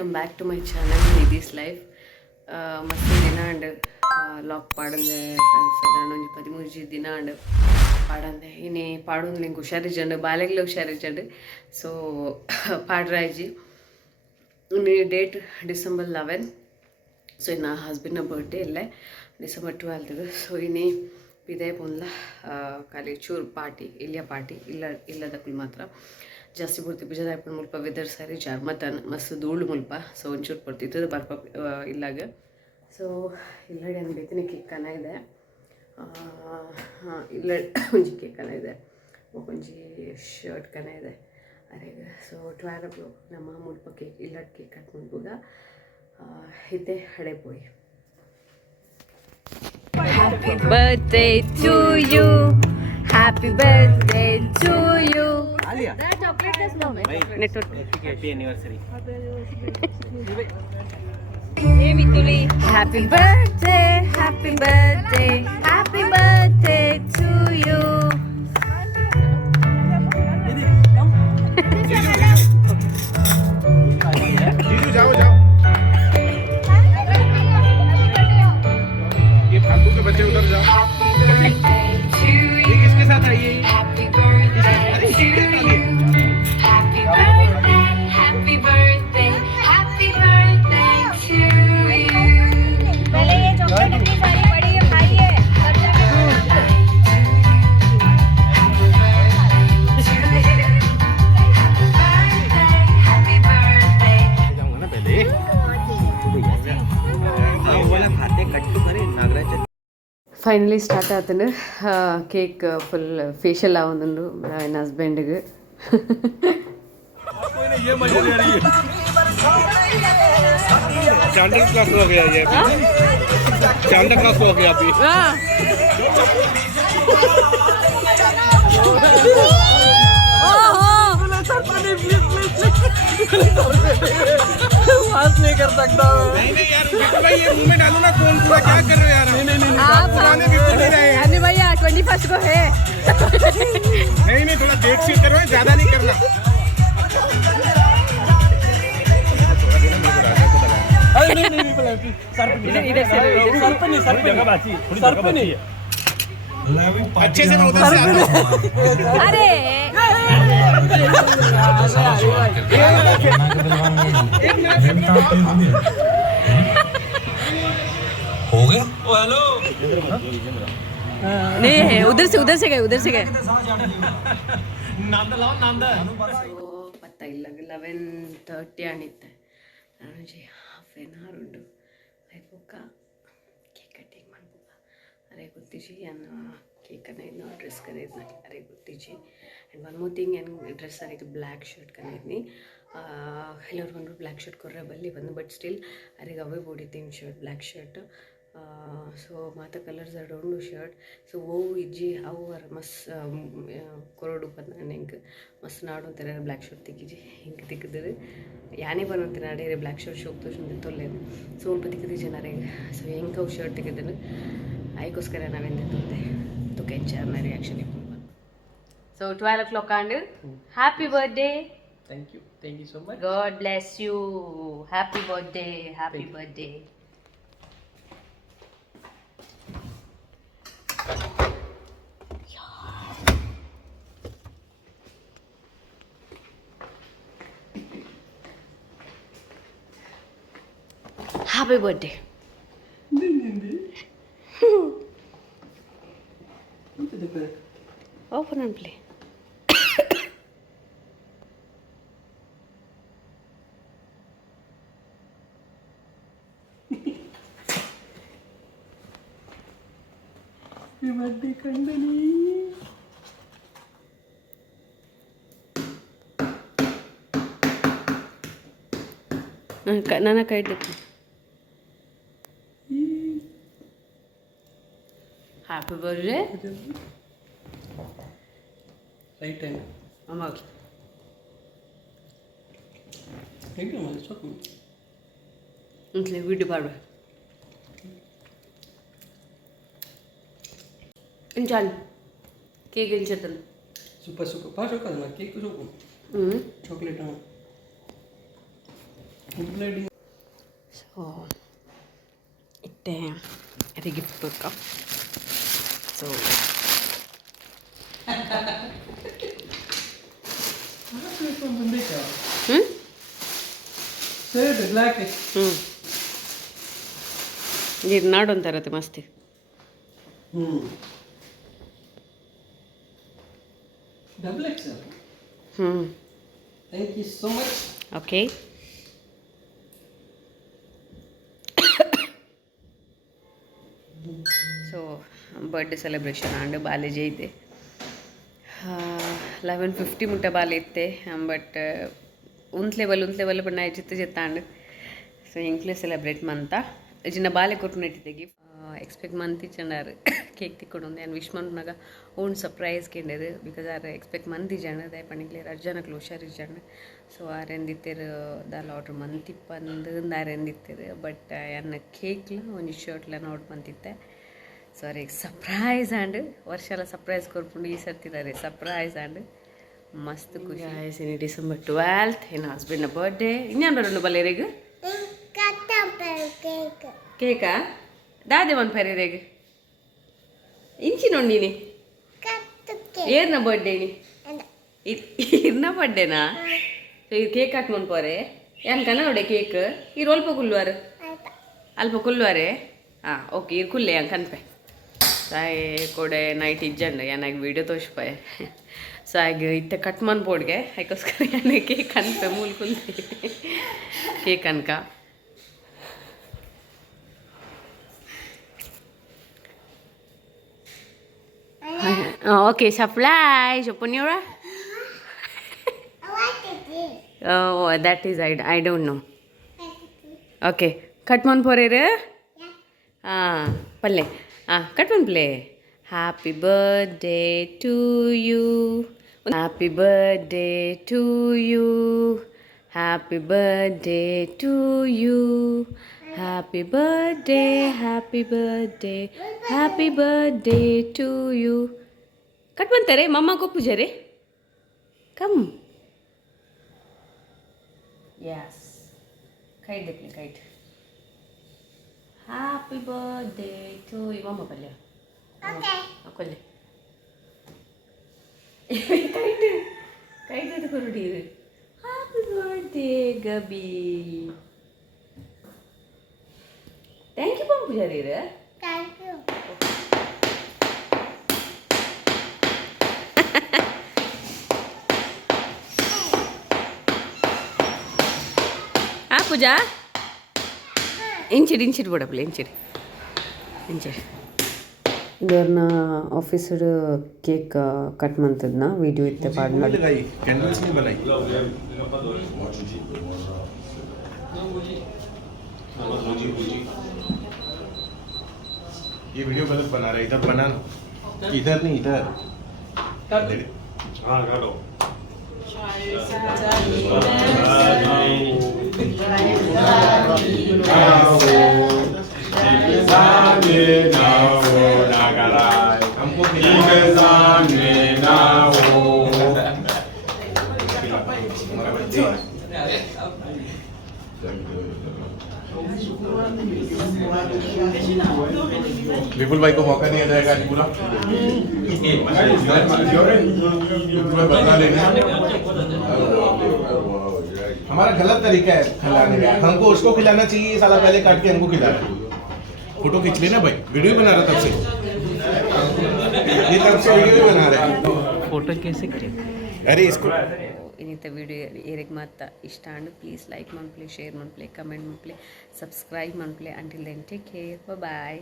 Welcome back to my channel Nidhi's life. ಮಸ್ತ್ ದಿನ and lock ಪಾಡಂದೆ friends ಸಾಧಾರಣ ಒಂದು 13 ದಿನ ಅಂಡ್ ಪಾಡಂದೆ ಇನಿ ಪಾಡೊಂದು ಲಿಂಕ್ ಹುಷಾರಿಜಂಡು ಬಾಲೆಗ್ಲ ಹುಷಾರಿಜಂಡು ಸೊ ಪಾಡ್ರಾಯ್ಜಿ ಇನ್ನು ಡೇಟ್ ಡಿಸೆಂಬರ್ 11. ಸೊ ಇನ್ನು ಹಸ್ಬೆಂಡ್ನ ಬರ್ಡೇ ಇಲ್ಲೇ ಡಿಸೆಂಬರ್ 12. ಸೊ ಇನಿ ಇದೇ ಪೊಂದ್ಲ ಖಾಲಿ ಚೂರು ಪಾರ್ಟಿ ಇಲ್ಲಿಯ ಪಾರ್ಟಿ ಇಲ್ಲದಕ್ಕೂ ಮಾತ್ರ ಜಾಸ್ತಿ ಬರ್ತಿ ಬಿಜದಾಯ್ಪುರ ಮುಲ್ಪ ವೆದರ್ ಸಾರಿ ಜಾರ್ಮತನ್ ಮಸ್ತ್ ಧೂಳು ಮುಲ್ಪ ಸೊ ಒಂಚೂರು ಬರ್ತಿತ್ತು ಬರ್ಪ ಇಲ್ಲಾಗ. ಸೊ ಇಲ್ಲಡಿ ಅಂಗಡಿತೀನಿ ಕೇಕನ ಇದೆ ಇಲ್ಲ ಒಂಜಿ ಕೇಕನ ಇದೆ ಒಂಜಿ ಶರ್ಟ್ ಕನ ಇದೆ ಅರೆಗ. ಸೊ 12 o'clock ನಮ್ಮ ಮುಲ್ಪ ಕೇಕ್ ಇಲ್ಲ ಕೇಕ್ ಕಟ್ ಮುಲ್ಪುಗ ಇದ್ದೆ ಹಡೆ ಪೋಯಿ. Happy birthday to you. Happy birthday to you. That chocolate is no network. Happy anniversary. Hey Mituli. Happy birthday, happy birthday, happy birthday to you. जीजू जाओ जाओ. ये फालतू के बच्चे उधर जाओ. ये किसके साथ आई है? Happy birthday to you. Happy birthday, happy birthday, happy birthday to you. पहले ये चॉकलेट इतनी सारी पड़ी है भाई है सब जगह Happy birthday. जाऊंगा ना पहले. हाँ वाला खाते कट तो करे नागराज. ಫೈನಲಿ ಸ್ಟಾರ್ಟ್ ಆತನು ಕೇಕ್ ಫುಲ್ ಫೇಶಿಯಲ್ ಆವೊಂದುಂಡು ನನ್ನ ಹಸ್ಬೆಂಡ್ಗೆ. ये मजा ले रही है. स्टैंडर्ड क्लास हो गया ये. स्टैंडर्ड क्लास हो गया अभी. बात नहीं कर सकता नहीं नहीं यार बिट्टू भाई ये मुंह में डालो ना कौन पूरा क्या कर रहे हो यार. नहीं नहीं नहीं आप पुराने बिट्टू नहीं रहे. अनु भैया 21 को है नहीं नहीं थोड़ा डेट शीट करो ज्यादा नहीं करना. अरे नहीं नहीं बोला सर पे नहीं सर पे नहीं अच्छे से मैं उधर से आता हूं. अरे हो गया ओ हेलो नहीं है उधर से गए नांदा लाओ नांदा ಸೊ ಪತ್ತ ಇಲ್ಲ 11:30 ಆಣಿತ್ತೆ ನಾನು ಹಾಫ್ ಆನ್ ಅವರ್ ಉಂಡು ಐಪೊಕ್ಕ ಕೇಕ್ ಕಟ್ಟಿಂಗ್ ಮಾಡ್ಬೋಗ ಅರೆ ಗೊತ್ತಿಜಿ ಅನ್ನ ಕೇಕನ್ನ ಇನ್ನು ಡ್ರೆಸ್ ಕರೀದ್ನ ಅರೆ ಗೊತ್ತಿಜಿ ಆ್ಯಂಡ್ ಒನ್ ಮೋರ್ ಥಿಂಗ್ ಏನು ಡ್ರೆಸ್ ಅರೆಗೆ ಬ್ಲ್ಯಾಕ್ ಶರ್ಟ್ ಕರೀದ್ನಿ ಎಲ್ಲರೂ ಬಂದರು ಬ್ಲ್ಯಾಕ್ ಶರ್ಟ್ ಕೊರ್ರೆ ಬಲ್ಲಿ ಬಂದು ಬಟ್ ಸ್ಟಿಲ್ ಅರೆಗೆ ಅವೇ ಬೋಡಿತೀನಿ ಶರ್ಟ್ ಬ್ಲ್ಯಾಕ್ ಶರ್ಟ್. ಸೊ ಮಾತ ಕಲರ್ಸ್ ಅಡೊಂಡು ಶರ್ಟ್ ಸೊ ಓವು ಇಜ್ಜಿ ಅವು ಮಸ್ ಕೊರಡು ಬಂದ ಹೆಂಗೆ ಮಸ್ತ್ ನಾಡು ಅಂತಾರೆ ಬ್ಲ್ಯಾಕ್ ಶರ್ಟ್ ತೆಗಿಜಿ ಹಿಂಗೆ ತೆಗೆದ್ರೆ ಯಾನೇ ಬಂದಂತೆ ನಾಡೇ ಬ್ಲ್ಯಾಕ್ ಶರ್ಟ್ ಶೋಕ್ ತೋಷನ್ ತೊಲ್ಲೇನು ಸೊ ಸ್ವಲ್ಪ ತೆಗೆದು ಜನರಿಗೆ ಸೊ ಹೆಂಗೆ ಅವು ಶರ್ಟ್ ತೆಗೆದನು ಅದಕ್ಕೋಸ್ಕರ ನಾವೆಂದು ತೊಂದೆ ತುಕ ಎಂಚಾರ್ನ ರಿಯಾಕ್ಷನ್ ಇಪ್ಪ. So 12 o'clock and happy birthday. Thank you so much. God bless you. Happy birthday. Happy birthday. Happy birthday. Open and play. ये बर्थडे कंडनी ನನ್ನ ಕೈ ಇಟ್ಟು ಹ್ಯಾಪಿ ಬರ್ಡೇ राइट टाइम ಅಮ್ಮ एकदम अच्छा ಇಂಟ್ಲೆ ವಿಡಿಯೋ ಮಾಡ್ಬ ಇಂಚಾಲ್ ಕೇಕ್ ಇಂಚತಲ್ಲ super super pas chocolate na cake chocolate chocolate so ಇಟ್ಟೆ ಅದೇ ಗಿಫ್ಟ್ ಬೇಕಾ ಸೊ ಇದು ನಾಡು ಅಂತಾರತ್ತೆ ಮಸ್ತಿ Thank you so much. Okay so birthday celebration and ಬಾಲೇಜ್ ಐತೆ 11:50 ಮುಟ್ಟ ಬಾಲೆ ಇತ್ತೆ ಬಟ್ ಉಂತ್ಲೆವಲ್ ಬಣ್ಣ ಚಿತ್ತ ಚಿತ್ತಾಂಡ್ ಸೊ ಇಂಕ್ಲೆ ಸೆಲೆಬ್ರೇಟ್ ಮಂತ ಇಜಿನ ಬಾಲೆ ಕೊಟ್ಟು ನೆಟ್ಟಿದ್ದೆ ಗಿಫ್ಟ್ ಎಕ್ಸ್ಪೆಕ್ಟ್ ಮಂತ್ ಇಚ್ಚಂಡಾರು ಕೇಕ್ ತಿಕ್ಕೊಂಡು ನಾನು ವಿಶ್ ಮಾಡ್ನಾಗ ಓನ್ ಸರ್ಪ್ರೈಸ್ ಕೇಂಡದು ಬಿಕಾಸ್ ಆರ್ ಎಕ್ಸ್ಪೆಕ್ಟ್ ಮಂತ್ ಇಜಾಣ ದಾಯ ಪಣಿಗ್ಲೆ ರಜ್ಜನಕ್ಲು ಹುಷಾರು ಇಜಾಣ ಸೊ ಆರೆಂದಿತ್ತೇರು ದಾಲ್ ಆರ್ಡ್ರ್ ಮಂತಿಪ್ಪಂದು ಆರೆಂದಿತ್ತೇರು ಬಟ್ ಅನ್ನ ಕೇಕ್ಲ ಒಂದು ಶರ್ಟ್ಲ ನೋಡಿ ಬಂತಿತ್ತೆ ಸೊ ಅವ್ರಿಗೆ ಸರ್ಪ್ರೈಸ್ ಆ್ಯಂಡ್ ವರ್ಷ ಎಲ್ಲ ಸರ್ಪ್ರೈಸ್ ಕೊರ್ಕೊಂಡು ಈ ಸರ್ತಿದ್ದಾರೆ ಸರ್ಪ್ರೈಸ್ ಆ್ಯಂಡ್ ಮಸ್ತ್ ಖುಷಿ ಆಯ್ತು ಇನ್ನು ಡಿಸೆಂಬರ್ 12th ಏನು ಹಸ್ಬೆಂಡ್ನ ಬರ್ಡೇ ಇನ್ನೇನು ಬರೋಣ ಬಲ್ಲೇರಿಗೆ ಕೇಕಾ ದಾದೆ ಒಂದು ಪರೀರೇಗ ಇಂಚಿ ನೋಡೀನಿ ಏರ್ನ ಬರ್ಡೇನಿ ಇರ್ನ ಬರ್ಡೇನಾ ಇದು ಕೇಕ್ ಹಾಕ್ಮನ್ ಪೋರೆ ಏನು ಕನ್ನ ನೋಡೆ ಕೇಕ್ ಇರು ಅಲ್ಪ ಕುಲ್ಲುವಾರೆ ಹಾಂ ಓಕೆ ಇರು ಕುಲ್ಲೆ ಹೆಂಗೆ ಕನ್ಪೆ ಸಾಯ್ ಕೊಡೆ ನೈಟ್ ಇಜ್ಜಂಡು ಏನಾಗಿ ವೀಡಿಯೋ ತೋರಿಸ್ಪಾಯ್ ಸೊ ಹಾಗೆ ಇತ್ತೆ ಕಟ್ ಮನ್ಬೋಡ್ಗೆ ಅದಕ್ಕೋಸ್ಕರ ಏನೇ ಕೇಕ್ ಅನ್ಪೆ ಮೂಲ ಕುಲ್ತೆ ಕೇಕ್ ಅನ್ಕ ಓಕೆ ಸಪ್ಲೈ ಸೊಪ್ಪನ್ಯೂರ Oh, that is I don't know. Okay, cut one for it. Palle. Cut one play. Happy birthday to you. Happy birthday to you. Happy birthday to you. Happy birthday, happy birthday, happy birthday to you. Cut one tere, mama ko pujare. Come. Yes. Kite dekle kite. Happy birthday to you. Mama palya. Okay. Akolle. Kite. Kite to korudi. Happy birthday, Gabi. Thank you, Pam Pujari. Thank you. ಪೂಜಾ ಇಂಚಿಡಿ ಬಿಡಪ್ಲೆ ಇಂಚಿಡಿ ಇವ್ರನ್ನ officer cake cut ಮಾಡ್ತಿದ್ನ video ಇತ್ತೆ ಪಾಡ್ನ candles नहीं बनाई ये video गलत बना रहा है इधर बना इधर नहीं इधर हाँ गाड़ो हमको विपुल भाई को मौका नहीं जाएगा आज पूरा बदला लेना हमारा गलत तरीका है खिलाने का हमको उसको खिलाना चाहिए साला पहले काट के हमको खिलाना फोटो खींच लेना भाई वीडियो बना रहा तब से ये तब से वीडियो बना रहा है ಫೋಟೋ ಕೇಸೆ अरे इसको ಇನ್ನಿತ ವಿಡಿಯೋ ಏರಿಗೆ ಮಾತ್ರ ಇಷ್ಟ ಅಂಡು ಪ್ಲೀಸ್ ಲೈಕ್ ಮಾಡ್ಪ್ಲೆ ಶೇರ್ ಮಾಡ್ಪ್ಲೆ ಕಮೆಂಟ್ ಮಾಡ್ಪ್ಲೆ ಸಬ್ಸ್ಕ್ರೈಬ್ ಮಾಡ್ಪ್ಲೆ ಅಂಟಿಲ್ ದೆನ್ ಟೇಕ್ ಕೇರ್ ಬಾಯ್